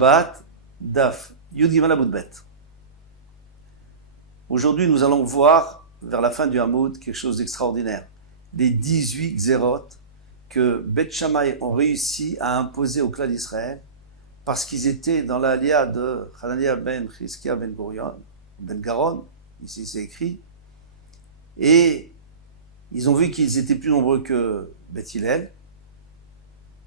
Shabbat, Daf, Yud Gimel Amud Bet. Aujourd'hui, nous allons voir, vers la fin du Hamoud, quelque chose d'extraordinaire. Les 18 Xérot que Beth Shammai ont réussi à imposer au clan d'Israël parce qu'ils étaient dans l'aliyah de Hananiah ben Chizkia ben Gurion, ben Garon, ici c'est écrit, et ils ont vu qu'ils étaient plus nombreux que Beth Hillel.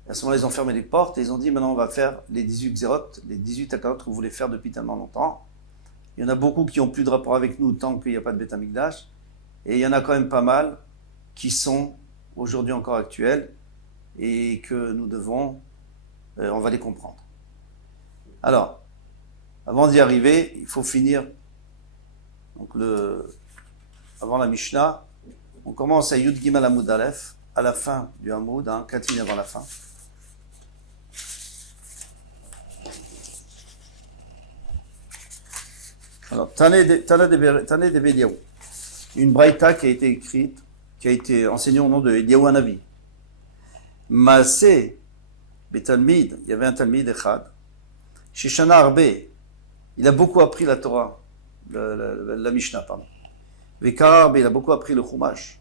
À ce moment-là, ils ont fermé les portes et ils ont dit maintenant on va faire les 18 Xérot, les 18 Akalot que vous voulez faire depuis tellement longtemps. Il y en a beaucoup qui n'ont plus de rapport avec nous tant qu'il n'y a pas de Beth Amikdash. Et il y en a quand même pas mal qui sont aujourd'hui encore actuels et que nous devons, on va les comprendre. Alors, avant d'y arriver, il faut finir. Donc avant la Mishnah, on commence à Yud Gimel Amud Aleph, à la fin du Hamoud, 4 lignes avant la fin. Alors, Tané de Beliaou, une braïta qui a été écrite, qui a été enseignée au nom de Eliyahu Hanavi. Maaseh Betalmid, il y avait un Talmid Echad, Shishana Arbe, il a beaucoup appris la Torah, la Mishnah, pardon. Vekar Arbe, il a beaucoup appris le Chumash.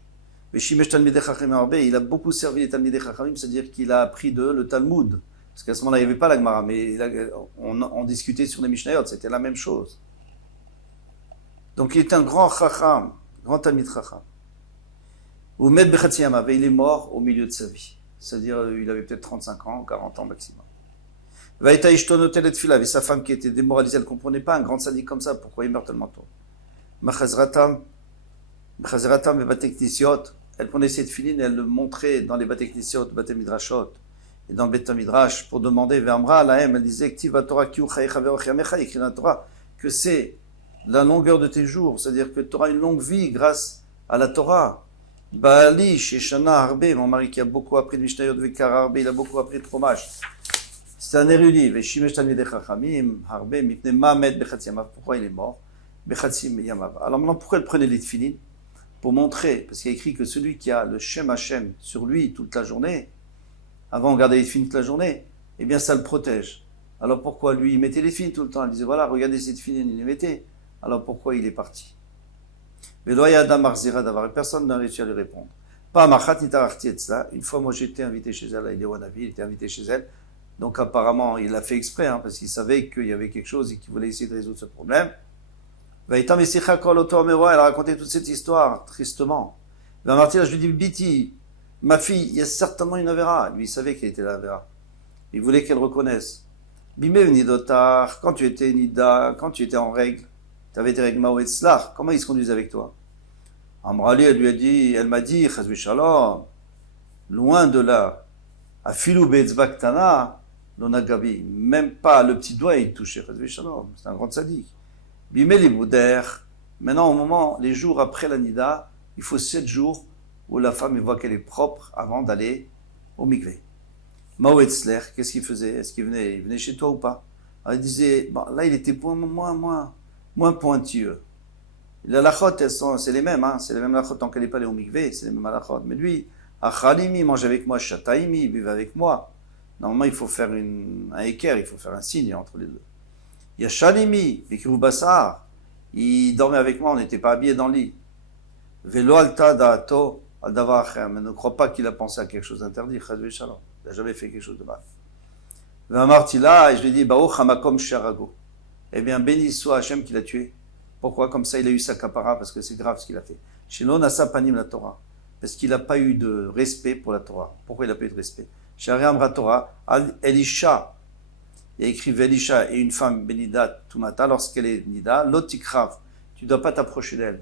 Veshimesh Talmidei Chachamim Arbe, il a beaucoup servi les Talmidei Chachamim, c'est-à-dire qu'il a appris le Talmud. Parce qu'à ce moment-là, il n'y avait pas la Gemara, mais on discutait sur les Mishnayot, c'était la même chose. Donc il est un grand Chacham, grand Talmid Chacham. Umed Bechatzi Yamav, et il est mort au milieu de sa vie. C'est-à-dire, il avait peut-être 35 ans, 40 ans maximum. Vaïta Ishto Notel et Tfila, et sa femme qui était démoralisée, elle ne comprenait pas un grand sadique comme ça, pourquoi il meurt tellement tôt. Machazratam et Bateknisiot, elle prenait cette filine et elle le montrait dans les Bateknisiot, Batek Midrashot, et dans le Bet Midrash, pour demander, Ve'amra Lahem, elle disait, Ktiv Torah Kiu Chayecha Ve'ochiamecha, écrit dans la Torah, que c'est la longueur de tes jours, c'est-à-dire que tu auras une longue vie grâce à la Torah. Baali, Sheshana Harbe, mon mari qui a beaucoup appris de Mishnayot Vekar Harbe, il a beaucoup appris de fromage. C'est un érudit. Veshimesh Talmidei Chachamim, Harbe, Mipne Mamed Bechatzi Yamav. Pourquoi il est mort? Bechatzi Yamav. Alors maintenant, pourquoi elle prenait les tefilines? Pour montrer, parce qu'il y a écrit que celui qui a le Shem Hashem sur lui toute la journée, avant de garder les tefilines toute la journée, eh bien ça le protège. Alors pourquoi lui, il mettait les tefilines tout le temps? Il disait voilà, regardez ces tefilines, il les mettait. Alors pourquoi il est parti? Personne n'a réussi à lui répondre. Pas une fois, moi j'étais invité chez elle, Eliyahu Hanavi, il était invité chez elle. Donc apparemment, il l'a fait exprès, parce qu'il savait qu'il y avait quelque chose et qu'il voulait essayer de résoudre ce problème. Elle a raconté toute cette histoire, tristement. Je lui dis, Biti, ma fille, il y a certainement une Avera. Lui, il savait qu'elle était la Avera. Il voulait qu'elle reconnaisse. Bimé Nidotar, quand tu étais Nida, quand tu étais en règle, tu avais tes règles Maoetzlach, comment il se conduisait avec toi? Amrali, elle m'a dit, Chazvi Shalom, loin de là, Afilou Be'etzbaktana, l'onagabi, même pas le petit doigt, il touchait, Chazvi Shalom, c'est un grand sadique. Bimeli Bouder, maintenant au moment, les jours après la Nida, il faut 7 jours où la femme voit qu'elle est propre avant d'aller au mikvé. Maoetzler, qu'est-ce qu'il faisait? Est-ce qu'il venait? Il venait chez toi ou pas? Alors il disait, bon, là il était moins pointilleux. Les halachot, c'est les mêmes, c'est les mêmes halachot tant qu'elle n'est pas allée au mikvé, c'est les mêmes halachot. Mais lui, achalimi, mange avec moi, shataimi, buvez avec moi. Normalement, il faut faire un équerre, il faut faire un signe entre les deux. Yashalimi, Bekiru Bassar, il dormait avec moi, on n'était pas habillés dans le lit. Velo alta da'ato al davar acher, mais ne crois pas qu'il a pensé à quelque chose d'interdit, chazve shalom. Il n'a jamais fait quelque chose de mal. Vamartila, et je lui dis, Baruch hamakom sharago. Eh bien, béni soit Hachem qui l'a tué. Pourquoi? Comme ça, il a eu sa kapara, parce que c'est grave ce qu'il a fait. Shelo nasa panim la Torah. Parce qu'il n'a pas eu de respect pour la Torah. Pourquoi il n'a pas eu de respect? Shari amra Torah, al Elisha. Il y a écrit Velisha et une femme bénida tumata, lorsqu'elle est nida, lotikrav. Tu ne dois pas t'approcher d'elle.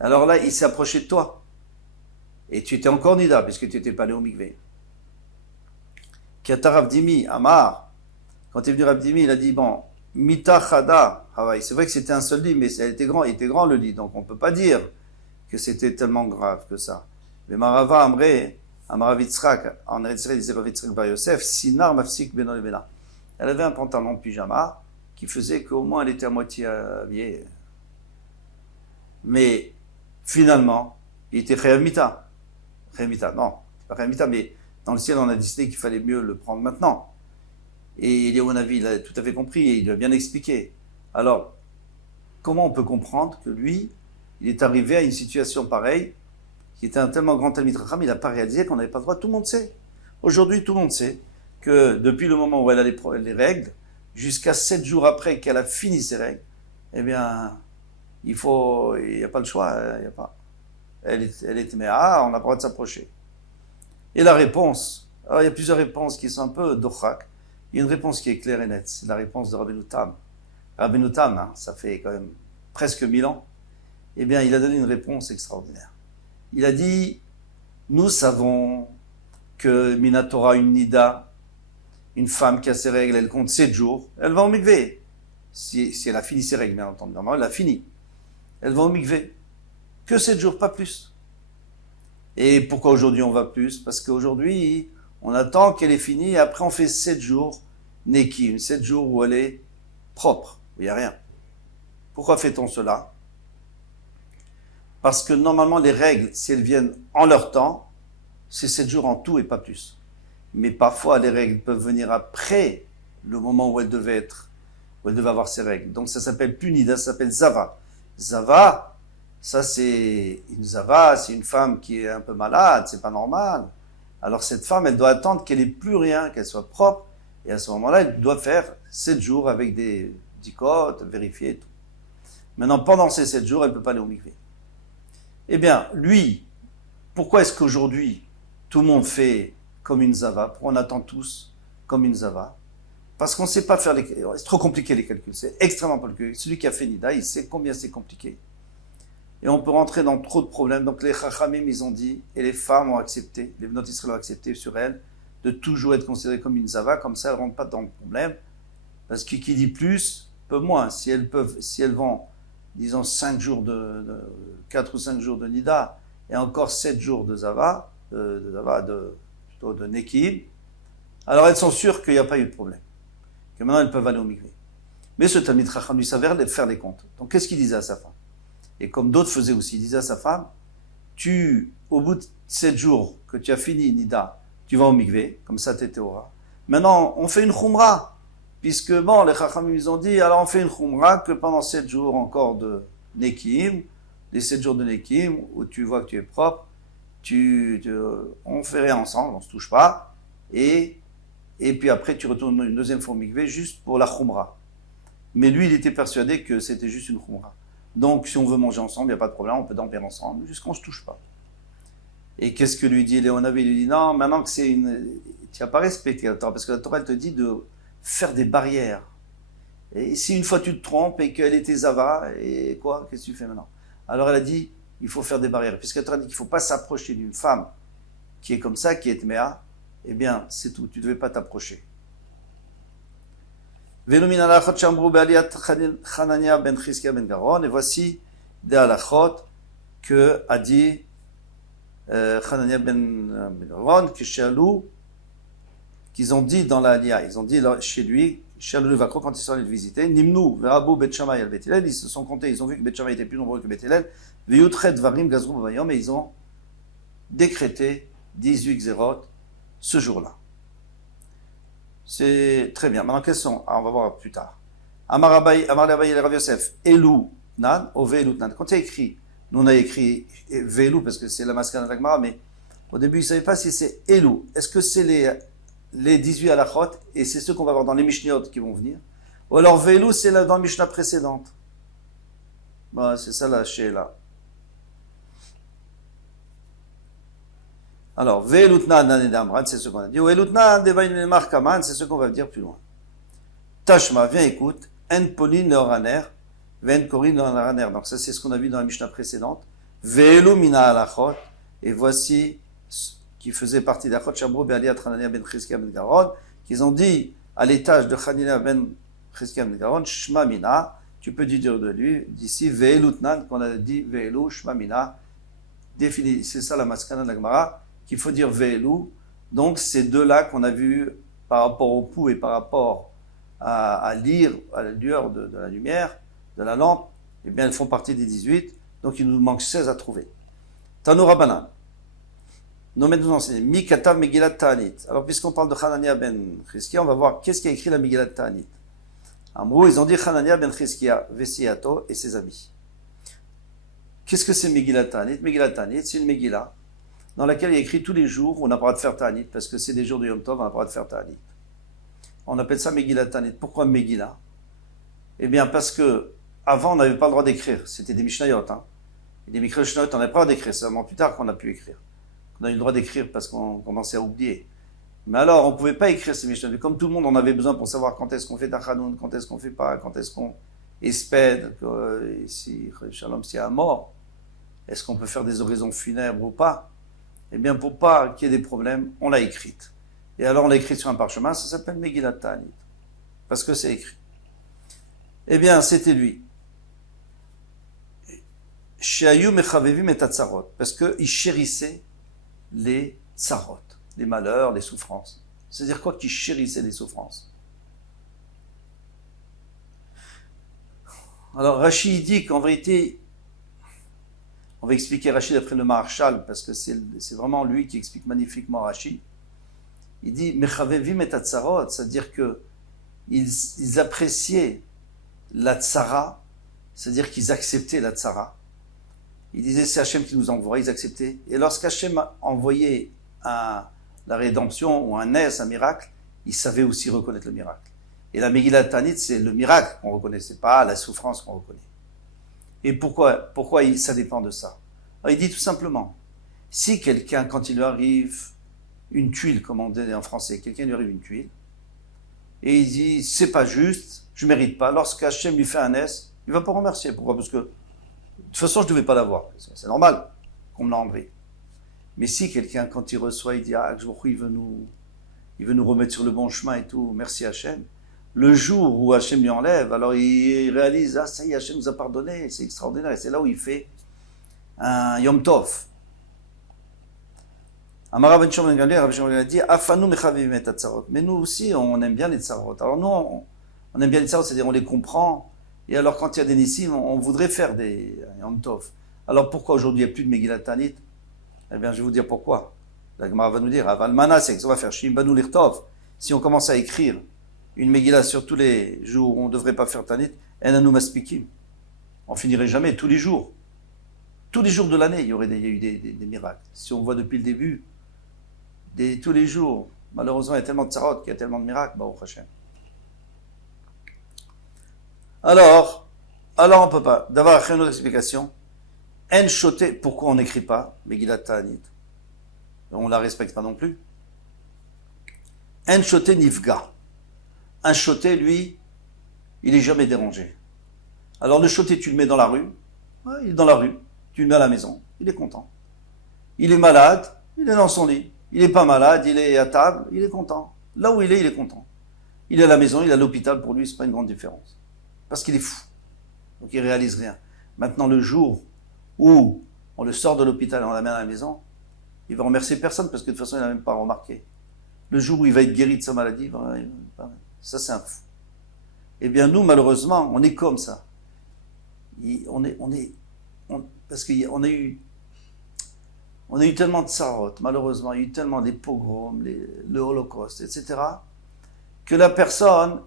Alors là, il s'est approché de toi. Et tu étais encore nida, puisque tu n'étais pas allé au mikvé. Kiata Ravdimi, Amar. Quand est venu Ravdimi, il a dit, bon, Mita Chada, Hawaii. C'est vrai que c'était un seul lit, mais il était grand le lit, donc on ne peut pas dire que c'était tellement grave que ça. Mais Marava Amre, Amaravitzrak, en Eretzrei, disait Ravitzrak Bar Yosef, Sinar Mafsik Beno Lebena. Elle avait un pantalon de pyjama qui faisait qu'au moins elle était à moitié habillée. Mais finalement, il était Chayavmita. Chayavmita, non, c'est pas Chayavmita, mais dans le ciel on a décidé qu'il fallait mieux le prendre maintenant. Et Eliyahu Hanavi, il a tout à fait compris et il a bien expliqué. Alors, comment on peut comprendre que lui, il est arrivé à une situation pareille, qui était un tellement grand Talmid Chacham, il n'a pas réalisé qu'on n'avait pas le droit. Tout le monde sait. Aujourd'hui, tout le monde sait que depuis le moment où elle a les règles, jusqu'à 7 jours après qu'elle a fini ses règles, eh bien, il n'y a pas le choix, il n'y a pas. Elle est mais on n'a pas le droit de s'approcher. Et la réponse, alors il y a plusieurs réponses qui sont un peu dochak. Il y a une réponse qui est claire et nette, c'est la réponse de Rabbeinu Tam. Rabbeinu Tam, hein, ça fait quand même presque 1000 ans, eh bien, il a donné une réponse extraordinaire. Il a dit, nous savons que Minatora, une Nida, une femme qui a ses règles, elle compte 7 jours, elle va au mikvé. Si elle a fini ses règles, bien entendu, normalement, elle a fini. Elle va au mikvé. Que 7 jours, pas plus. Et pourquoi aujourd'hui on va plus? Parce qu'aujourd'hui, on attend qu'elle ait fini et après on fait 7 jours Nekim, 7 jours où elle est propre, où il n'y a rien. Pourquoi fait-on cela? Parce que normalement les règles, si elles viennent en leur temps, c'est 7 jours en tout et pas plus. Mais parfois les règles peuvent venir après le moment où elle devait avoir ses règles. Donc ça s'appelle punida, ça s'appelle zava. Zava, ça c'est une femme qui est un peu malade, c'est pas normal. Alors cette femme, elle doit attendre qu'elle ait plus rien, qu'elle soit propre, et à ce moment-là, elle doit faire 7 jours avec des dicotes, vérifier et tout. Maintenant, pendant ces 7 jours, elle ne peut pas aller au mikvé. Eh bien, lui, pourquoi est-ce qu'aujourd'hui, tout le monde fait comme une zava? Pourquoi on attend tous comme une zava? Parce qu'on ne sait pas faire les calculs. C'est trop compliqué les calculs, c'est extrêmement compliqué. Celui qui a fait Nida, il sait combien c'est compliqué. Et on peut rentrer dans trop de problèmes. Donc les Chachamim, ils ont dit, et les femmes ont accepté, les Bnot Israël ont accepté sur elles, de toujours être considérées comme une zava, comme ça elles ne rentrent pas dans le problème. Parce que qui dit plus, peut moins. Si elles vont, disons, 4 ou 5 jours de Nida, et encore 7 jours de zava, plutôt de Nekim, alors elles sont sûres qu'il n'y a pas eu de problème. Que maintenant elles peuvent aller au mikvé. Mais ce Talmid Chacham lui savait faire les comptes. Donc qu'est-ce qu'il disait à sa femme? Et comme d'autres faisaient aussi, il disait à sa femme, au bout de 7 jours que tu as fini Nida, tu vas au mikvé, comme ça t'es Théora. Maintenant, on fait une khumra, puisque bon, les Chachamim ils ont dit, alors on fait une khumra que pendant 7 jours encore de Nekim, les 7 jours de Nekim, où tu vois que tu es propre, on fait rien ensemble, on se touche pas, et puis après tu retournes une deuxième fois au mikvé juste pour la khumra. Mais lui, il était persuadé que c'était juste une khumra. Donc, si on veut manger ensemble, il n'y a pas de problème, on peut dormir ensemble, jusqu'on ne se touche pas. Et qu'est-ce que lui dit Eliyahu Hanavi? Il lui dit, non, maintenant que tu n'as pas respecté la Torah, parce que la Torah, elle te dit de faire des barrières. Et si une fois tu te trompes et qu'elle était zava, et quoi? Qu'est-ce que tu fais maintenant? Alors elle a dit, il faut faire des barrières. Puisque la Torah dit qu'il ne faut pas s'approcher d'une femme qui est comme ça, qui est tméa, eh bien, c'est tout, tu ne devais pas t'approcher. Et voici des halachot que a dit Hanania ben Garon, qu'ils ont dit dans la Aliyah, ils ont dit chez lui, Shalou le Vakro, quand ils sont allés le visiter, Nimnu, Verabou, Bet Shammai, al Bet Hillel, ils se sont comptés, ils ont vu que Bet Shammai était plus nombreux que Bet Hillel, Veyutret, Varim, Gazrou, Vayom, et ils ont décrété 18 Xerot ce jour-là. C'est très bien. Maintenant, quels sont? On va voir plus tard. Amar Abaye et Rav Yosef, Elou Nan, Ove Elou Nan. Quand il y a écrit, nous on a écrit Velou parce que c'est la maskana de la Gemara, mais au début, ils ne savaient pas si c'est Elou. Est-ce que c'est les 18 halachot et c'est ceux qu'on va voir dans les Mishnayot qui vont venir? Ou alors Velou, c'est dans la Mishnah précédente. Bon, c'est ça la Sheila. Alors, Ve'elutnan nanedamran, c'est ce qu'on a dit. Ve'elutnan devayin markaman, c'est ce qu'on va dire plus loin. Tashma, viens écoute. En polin leoraner, ven korin leoraner. Donc ça, c'est ce qu'on a vu dans la Mishnah précédente. Ve'elu mina alachot. Et voici qui faisait partie d'Achot Shabro be'aliyat Hanania ben Chizkiah ben Garon, qu'ils ont dit à l'étage de Hanania ben Chizkiah ben Garon, Shma mina, tu peux dire de lui, d'ici Ve'elutnan, qu'on a dit Ve'elu, Shma mina, défini, c'est ça la maskana de la Gemara, qu'il faut dire Ve'elu. Donc, ces deux-là qu'on a vus par rapport au pouls et par rapport à lire, à la lueur de la lumière, de la lampe, eh bien, elles font partie des 18. Donc, il nous manque 16 à trouver. Tano Rabbanan. nous enseigner Mi Katav Megillat Ta'anit. Alors, puisqu'on parle de Hanania ben Chizkia, on va voir qu'est-ce qui a écrit la Megillat Ta'anit. En gros, ils ont dit Hanania ben Chizkia, Vesiato et ses amis. Qu'est-ce que c'est Megillat Ta'anit? Megillat Ta'anit, c'est une Megillah dans laquelle il y a écrit tous les jours où on n'a pas le droit de faire Ta'anit, parce que c'est des jours de Yom Tov, on n'a pas le droit de faire Ta'anit. On appelle ça Megillat Ta'anit. Pourquoi Megillah? Eh bien, parce que avant, on n'avait pas le droit d'écrire. C'était des Mishnayot. Hein. Et des Mishnayot, on n'avait pas le droit d'écrire. C'est seulement plus tard qu'on a pu écrire. On a eu le droit d'écrire parce qu'on commençait à oublier. Mais alors, on ne pouvait pas écrire ces Mishnayot. Comme tout le monde, on avait besoin pour savoir quand est-ce qu'on fait Tachanoun, quand est-ce qu'on fait pas, quand est-ce qu'on espède, si Shalom, s'il y a un mort, est-ce qu'on peut faire des oraisons funèbres ou pas? Eh bien, pour pas qu'il y ait des problèmes, on l'a écrite. Et alors, on l'a écrite sur un parchemin, ça s'appelle Megillat Ta'anit. Parce que c'est écrit. Eh bien, c'était lui. Shehayu mechavevim et tatzarot. Parce qu'il chérissait les tsarot, les malheurs, les souffrances. C'est-à-dire quoi qu'il chérissait les souffrances? Alors, Rachid dit qu'en vérité, on va expliquer Rachid d'après le Maharshal, parce que c'est vraiment lui qui explique magnifiquement Rachid. Il dit mechavevim et tatzarot, c'est-à-dire que ils appréciaient la tzara, c'est-à-dire qu'ils acceptaient la tzara. Ils disaient c'est Hachem qui nous envoie, ils acceptaient. Et lorsqu'Hachem a envoyé la rédemption ou un nes, un miracle, ils savaient aussi reconnaître le miracle. Et la Megillat Ta'anit, c'est le miracle qu'on reconnaît, c'est pas la souffrance qu'on reconnaît. Et pourquoi ça dépend de ça? Alors, il dit tout simplement, si quelqu'un, quand il lui arrive une tuile, comme on dit en français, quelqu'un lui arrive une tuile, et il dit c'est pas juste, je mérite pas. Lorsqu'Hachem lui fait un S, il va pas remercier. Pourquoi? Parce que de toute façon je devais pas l'avoir. C'est normal qu'on me l'a enlevé. Mais si quelqu'un quand il reçoit, il dit ah il veut nous remettre sur le bon chemin et tout, merci Hachem. Le jour où Hachem lui enlève, alors il réalise ah ça y est Hachem nous a pardonné, c'est extraordinaire. Et c'est là où il fait un Yom Tov. Amara ben Shimon ben Gamliel a dit Afanu mechavim et tatzarot. Mais nous aussi, on aime bien les tzarot. Alors nous, on aime bien les tzarot, c'est-à-dire on les comprend. Et alors quand il y a des nissim, on voudrait faire des Yom Tov. Alors pourquoi aujourd'hui il n'y a plus de Megillat Ta'anit? Eh bien, je vais vous dire pourquoi. La Gemara va nous dire Aval Manasek, ça va faire Shim Banu Lirtov. Si on commence à écrire une Megillah sur tous les jours où on ne devrait pas faire Ta'anit, Enanu Maspikim. On finirait jamais, tous les jours. Tous les jours de l'année, il y a eu des miracles. Si on voit depuis le début, tous les jours. Malheureusement, il y a tellement de tsarot, qu'il y a tellement de miracles, Baruch Hashem. Alors, on peut pas. D'avoir une autre explication. En shoté, pourquoi on n'écrit pas Megillat Ta'anit? On la respecte pas non plus. En shoté nifga. Un shoté, lui, il est jamais dérangé. Alors le shoté, tu le mets dans la rue. Ouais, il est dans la rue. Tu le mets à la maison. Il est content. Il est malade. Il est dans son lit. Il n'est pas malade, il est à table, il est content. Là où il est content. Il est à la maison, il est à l'hôpital, pour lui, c'est pas une grande différence. Parce qu'il est fou. Donc il réalise rien. Maintenant, le jour où on le sort de l'hôpital et on l'amène à la maison, il va remercier personne parce que de toute façon, il n'a même pas remarqué. Le jour où il va être guéri de sa maladie, ça c'est un fou. Eh bien, nous, malheureusement, on est comme ça. Parce qu'on a eu tellement de sarot, malheureusement, il y a eu tellement des pogroms, le Holocauste, etc., que la personne,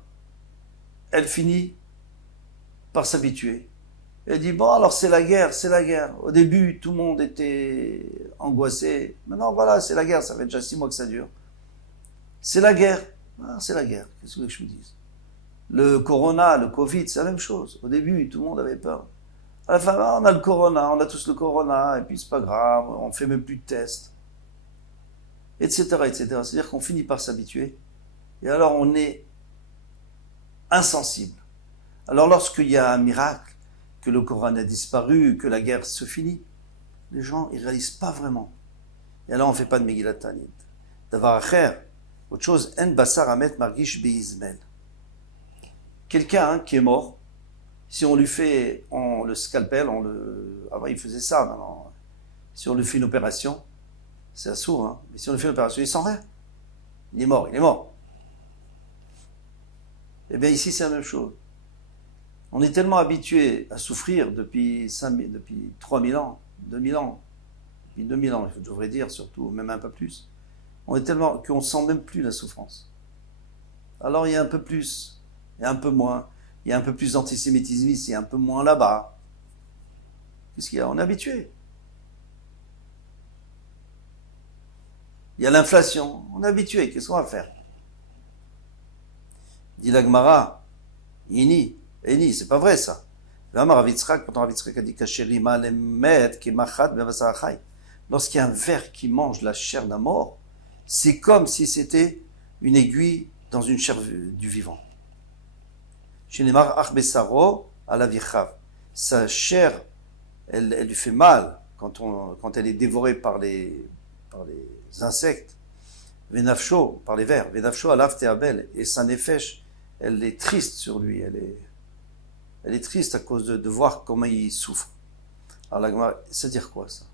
elle finit par s'habituer. Elle dit, bon, alors c'est la guerre. Au début, tout le monde était angoissé. Maintenant, voilà, c'est la guerre, ça fait déjà 6 mois que ça dure. C'est la guerre. Ah, c'est la guerre, qu'est-ce que vous voulez que je vous dise? Le corona, le Covid, c'est la même chose. Au début, tout le monde avait peur. À la fin, on a le corona, on a tous le corona, et puis c'est pas grave, on fait même plus de tests, etc., etc. C'est-à-dire qu'on finit par s'habituer, et alors on est insensible. Alors lorsqu'il y a un miracle, que le corona a disparu, que la guerre se finit, les gens, ils réalisent pas vraiment. Et alors on fait pas de Megillat Ta'anit. D'avoir à faire autre chose, En Basar Amet Margish Beizmel. Quelqu'un qui est mort, si on lui fait, on le scalpel, avant il faisait ça, maintenant, si on lui fait une opération, c'est assourd, hein, mais si on lui fait une opération, il sent rien. Il est mort. Eh bien ici c'est la même chose. On est tellement habitué à souffrir depuis 3000 ans, 2000 ans, depuis 2000 ans, je devrais dire, surtout, même un peu plus. On est tellement qu'on sent même plus la souffrance. Alors il y a un peu plus, il y a un peu moins, il y a un peu plus d'antisémitisme ici, un peu moins là-bas. Qu'est-ce qu'il y a? On est habitué. Il y a l'inflation, on est habitué, qu'est-ce qu'on va faire? Dit la Gemara, Ini, c'est pas vrai ça. Pourtant Rav Yitzhak a dit lorsqu'il y a un ver qui mange la chair d'un mort, c'est comme si c'était une aiguille dans une chair du vivant. Sa chair, elle lui fait mal quand elle est dévorée par les insectes. Venafsho, par les vers. Venafsho alav te'abel. Et sa nefesh, elle est triste sur lui. Elle est triste à cause de voir comment il souffre. Alors la Gemara, c'est dire quoi ça?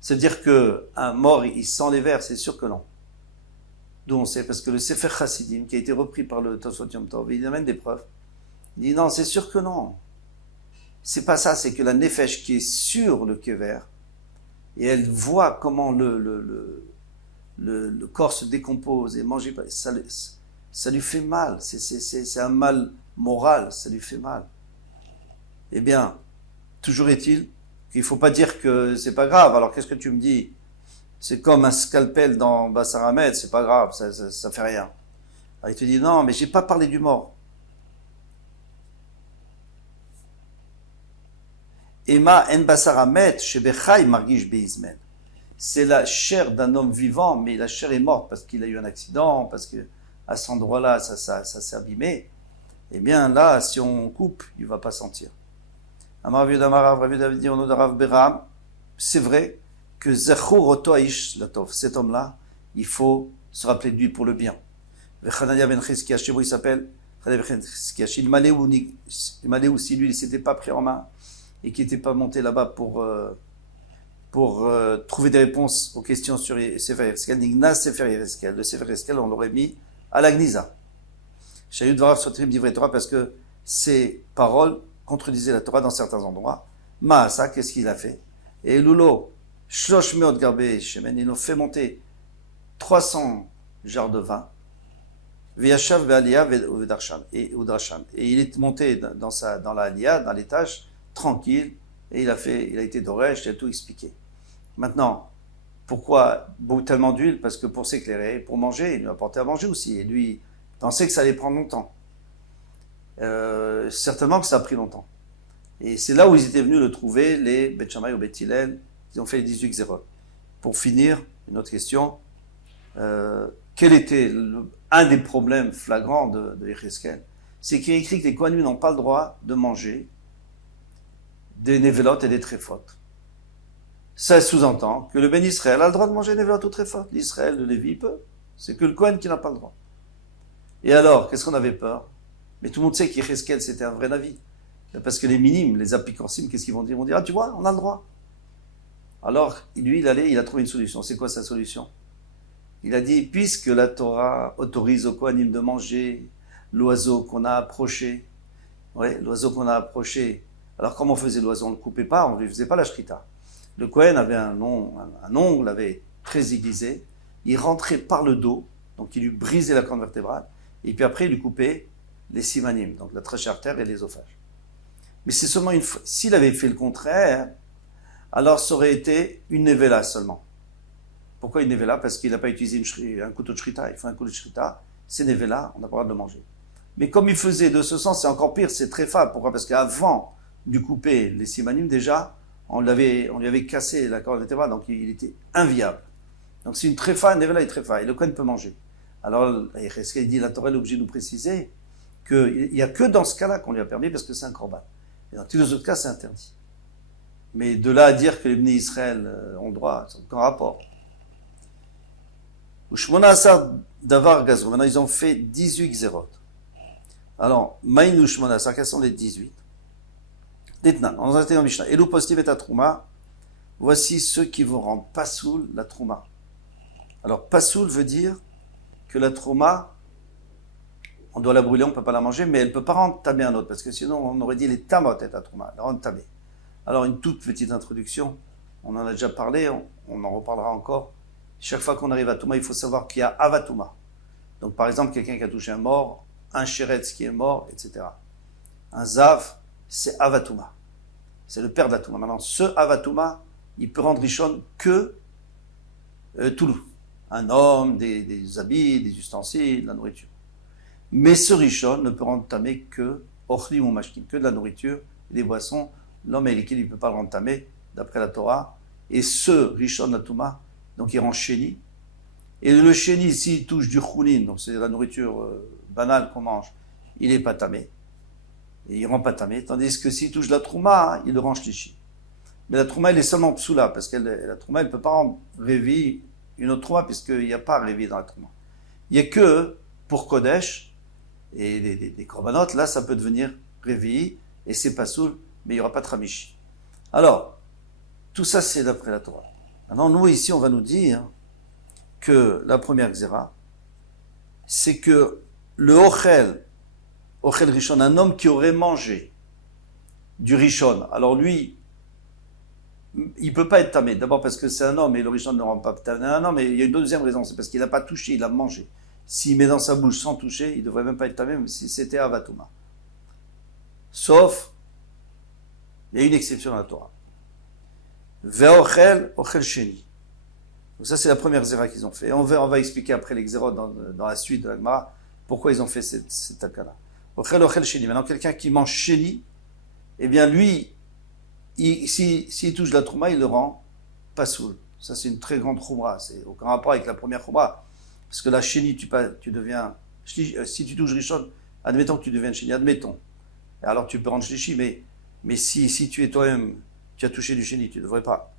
C'est dire qu'un mort, il sent les vers? C'est sûr que non. D'où on sait? Parce que le Sefer Chassidim, qui a été repris par le Tosfot Yom Tov, il amène des preuves. Il dit non, c'est sûr que non. C'est pas ça, c'est que la nefesh qui est sur le kever, et elle voit comment le corps se décompose et mange, ça lui fait mal. C'est un mal moral, ça lui fait mal. Eh bien, toujours est-il qu'il ne faut pas dire que c'est pas grave. Alors qu'est-ce que tu me dis? C'est comme un scalpel dans Bassar Ahmed, c'est pas grave, ça fait rien. Alors il te dit non, mais j'ai pas parlé du mort. Ema en Bassar Ahmed, shebechai margish beizmen. C'est la chair d'un homme vivant, mais la chair est morte parce qu'il a eu un accident, parce que à cet endroit-là, ça s'est abîmé. Eh bien là, si on coupe, il ne va pas sentir. C'est vrai que cet homme-là, il faut se rappeler de lui pour le bien. Il s'appelle il m'allait où si lui il ne s'était pas pris en main et qui n'était pas monté là-bas pour trouver des réponses aux questions sur Sefer Yereskel. Le Sefer Yereskel, on l'aurait mis à la Gnisa. Shayud Dvarav Sotrim d'Ivrei Torah, parce que ses paroles contredisaient la Torah dans certains endroits. Maasa, qu'est-ce qu'il a fait? Et Lulo, Shlosh Meot Garbe Shemen, il nous fait monter 300 jarres de vin. V'yashav ve'aliyah ve'udrashan. Et il est monté dans la aliyah, dans l'étage, tranquille, et il a été d'Oresh, il a tout expliqué. Maintenant, pourquoi tellement d'huile? Parce que pour s'éclairer, pour manger, il lui a apporté à manger aussi. Et lui, il pensait que ça allait prendre longtemps. Certainement que ça a pris longtemps. Et c'est là où ils étaient venus le trouver, les Bet Shammai ou Bet Hillel, ils ont fait les 18 xérot. Pour finir, une autre question. Quel était un des problèmes flagrants de Yereskel? C'est qu'il y a écrit que les Kohanim n'ont pas le droit de manger des névélotes et des tréfotes. Ça sous-entend que le Ben Israël a le droit de manger des névélotes ou tréfotes. L'Israël, le Lévi, il peut. C'est que le Kohen qui n'a pas le droit. Et alors, qu'est-ce qu'on avait peur? Mais tout le monde sait qu'Yereskel, c'était un vrai Navi. Parce que les minimes, les apicorsim, qu'est-ce qu'ils vont dire? Ils vont dire, ah tu vois, on a le droit. Alors, lui, il a trouvé une solution. C'est quoi sa solution? Il a dit, puisque la Torah autorise aux Kohanim de manger l'oiseau qu'on a approché, l'oiseau qu'on a approché, alors comment on faisait l'oiseau? On ne le coupait pas, on ne lui faisait pas la shrita. Le Kohen avait un ongle avait très aiguisé, il rentrait par le dos, donc il lui brisait la colonne vertébrale, et puis après il lui coupait les simanim, donc la trachée artère et l'ésophage. Mais c'est seulement une fois. S'il avait fait le contraire, alors ça aurait été une nevela seulement. Pourquoi une nevela? Parce qu'il n'a pas utilisé un couteau de shrita. Il faut un couteau de shrita, c'est nevela, on n'a pas le droit de le manger. Mais comme il faisait de ce sens, c'est encore pire, c'est très fade. Pourquoi? Parce qu'avant de couper les simanim, déjà, on lui avait cassé la colonne vertébrale, donc il était inviable. Donc c'est une tréfa, une nevela est tréfa, et le Kohen peut manger. Alors, est-ce qu'il dit, la Torah est obligée de nous préciser qu'il n'y a que dans ce cas-là qu'on lui a permis, parce que c'est un korban. Et dans tous les autres cas, c'est interdit. Mais de là à dire que les Bnei Israël ont le droit, c'est aucun rapport. Ushmona Asar Davar Gazro. Maintenant, ils ont fait 18 xérot. Alors, Maïn Ushmona Asar, quels sont les 18? Detnan, on a été dans Mishnah. Elou positiv et Trouma. Voici ceux qui vont rendre pasoul la Trouma. Alors, pasoul veut dire que la Trouma, on doit la brûler, on ne peut pas la manger, mais elle ne peut pas rendre tamé un autre, parce que sinon on aurait dit les tamot et la Trouma, la rendre tamé. Alors, une toute petite introduction. on en a déjà parlé, on en reparlera encore. Chaque fois qu'on arrive à Touma, il faut savoir qu'il y a Avatouma. Donc par exemple, quelqu'un qui a touché un mort, un Sheretz qui est mort, etc. Un Zav, c'est Avatouma. C'est le père de la Touma. Maintenant, ce Avatouma, il peut rendre Rishon que Toulou. Un homme, des habits, des ustensiles, de la nourriture. Mais ce Rishon ne peut rendre tamé que Ochlim ou Mashkim, que de la nourriture et des boissons. L'homme est liquide, il ne peut pas le rendre tamé, d'après la Torah. Et ce Rishon la Touma, donc il rend Chéni. Et le Chéni, s'il touche du Choulin, donc c'est la nourriture banale qu'on mange, il n'est pas tamé. Et il rend pas tamé. Tandis que s'il touche la Trouma, il le rend Shlishi. Mais la Trouma, elle est seulement Psoula, parce que la Trouma, elle ne peut pas rendre Révi une autre Trouma, puisqu'il n'y a pas Révi dans la Trouma. Il n'y a que pour Kodesh et des Korbanot, là, ça peut devenir Révi, et c'est pas Soul, mais il n'y aura pas de Ramishi. Alors, tout ça, c'est d'après la Torah. Maintenant, nous, ici, on va nous dire que la première Xéra, c'est que le Ochel Rishon, un homme qui aurait mangé du Rishon, alors lui, il ne peut pas être tamé. D'abord parce que c'est un homme et le Rishon ne rend pas tamé un homme, mais il y a une deuxième raison, c'est parce qu'il n'a pas touché, il a mangé. S'il met dans sa bouche sans toucher, il ne devrait même pas être tamé, même si c'était Avatouma. Sauf, il y a une exception dans la Torah. Ve'ochel Sheni. Donc ça, c'est la première zéra qu'ils ont fait. Et on va expliquer après les zéros dans la suite de la Gemara pourquoi ils ont fait cet cas-là. Ochel Sheni. Maintenant, quelqu'un qui mange Sheni, eh bien, lui, s'il touche la Trouma, il le rend pas soul. Ça, c'est une très grande Trouma. C'est aucun rapport avec la première Trouma. Parce que la Sheni, tu deviens. Si tu touches Rishon, admettons que tu deviens Sheni, admettons. Et alors, tu peux rendre Shlishi, mais si tu es toi-même, tu as touché du Sheni, tu ne devrais pas.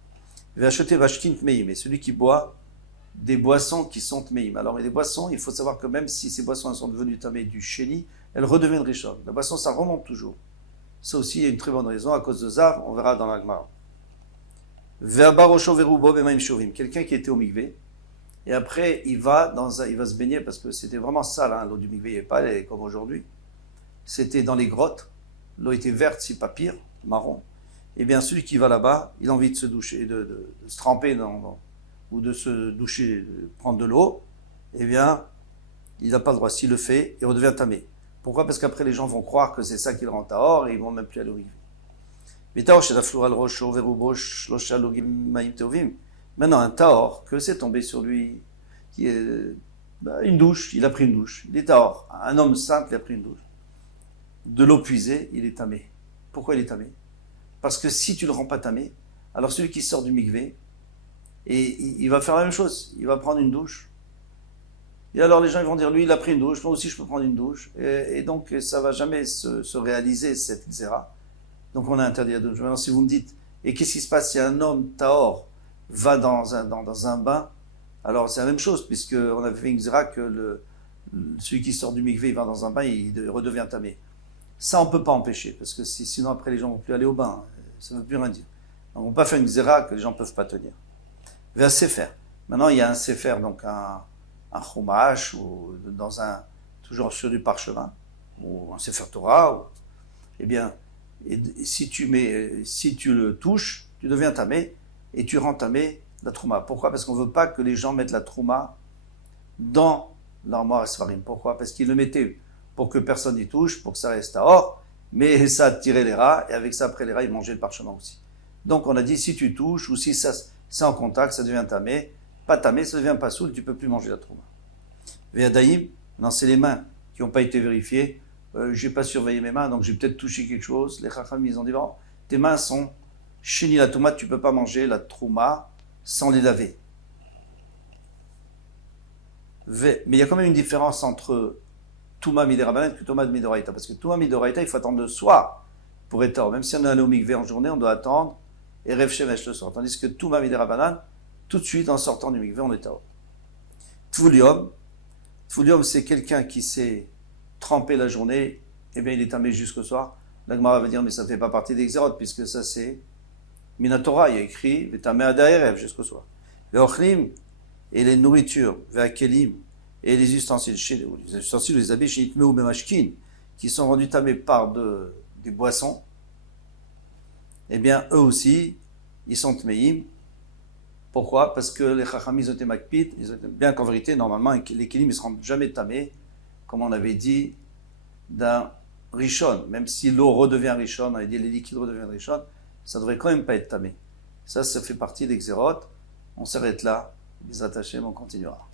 Il va acheter Vashkin Tmeim, mais celui qui boit des boissons qui sont Tmeim. Alors, les boissons, il faut savoir que même si ces boissons sont devenues tamées du Sheni, elles redeviennent Rishon. La boisson, ça remonte toujours. Ça aussi, il y a une très bonne raison, à cause de Zav, on verra dans la Gemara. Quelqu'un qui était au Mikvé, et après, il va se baigner, parce que c'était vraiment sale, hein, l'eau du Mikvé, il n'y avait pas comme aujourd'hui. C'était dans les grottes, l'eau était verte, si pas pire, marron. Eh bien, celui qui va là-bas, il a envie de se doucher, de se tremper ou de se doucher, de prendre de l'eau, eh bien, il n'a pas le droit. S'il le fait, il redevient tamé. Pourquoi? Parce qu'après, les gens vont croire que c'est ça qui le rend tahor et ils ne vont même plus aller au mikvé. Maintenant, un tahor, que c'est tombé sur lui, qui est une douche, il a pris une douche, il est tahor. Un homme simple, il a pris une douche. De l'eau puisée, il est tamé. Pourquoi il est tamé? Parce que si tu ne le rends pas tamé, alors celui qui sort du mikvé, et il va faire la même chose, il va prendre une douche. Et alors les gens ils vont dire, lui il a pris une douche, moi aussi je peux prendre une douche. Et donc ça ne va jamais se réaliser cette xéra. Donc on a interdit la douche. Maintenant si vous me dites, et qu'est-ce qui se passe si un homme tahor va dans un bain? Alors c'est la même chose, puisqu'on avait fait une xéra que celui qui sort du mikvé, il va dans un bain, il redevient tamé. Ça on ne peut pas empêcher, parce que sinon après les gens ne vont plus aller au bain. Ça ne veut plus rien dire. Donc on ne peut pas faire une xéra que les gens ne peuvent pas tenir. Vers Sefer. Maintenant il y a un Sefer, donc un chumash, ou toujours sur du parchemin, ou un Sefer Torah, eh bien, si tu le touches, tu deviens tamé, et tu rends tamé la trouma. Pourquoi? Parce qu'on ne veut pas que les gens mettent la trouma dans l'armoire à Sfarim. Pourquoi? Parce qu'ils le mettaient pour que personne n'y touche, pour que ça reste à or, mais ça attirait les rats, et avec ça, après les rats, ils mangeaient le parchemin aussi. Donc on a dit, si tu touches, ou si c'est en contact, ça devient tamé. Pas tamé, ça devient pas soul, tu ne peux plus manger la trouma. Ve'adaïm, non, c'est les mains qui n'ont pas été vérifiées. Je n'ai pas surveillé mes mains, donc j'ai peut-être touché quelque chose. Les chacham, ils ont dit, bon, tes mains sont chéni la tomate, tu ne peux pas manger la trouma sans les laver. Mais il y a quand même une différence entre Touma miderabanan et Touma midoraita. Parce que Touma midoraita, il faut attendre le soir pour être tort. Même si on est allé au mikvé en journée, on doit attendre et Rev Shemesh le soir. Tandis que Touma miderabanan, tout de suite en sortant du mikvé, on est tort. Tvulium, c'est quelqu'un qui s'est trempé la journée, et bien il est tamé jusqu'au soir. La Gemara va dire, mais ça ne fait pas partie des xérotes, puisque ça c'est Minatora, il y a écrit, Vetamé Adaerev jusqu'au soir. Veochlim, et les nourritures, Veakelim, et les ustensiles, les habits, Shinitme ou Memashkin, qui sont rendus tamés par des boissons, eh bien eux aussi, ils sont tmeim. Pourquoi? Parce que les chachamim ils ont été makpid, bien qu'en vérité, normalement, les kelim ne se rendent jamais tamés, comme on avait dit, d'un rishon. Même si l'eau redevient rishon, on avait dit les liquides redeviennent rishon, ça ne devrait quand même pas être tamé. Ça fait partie des xérotes. On s'arrête là. Les attachés, on continuera.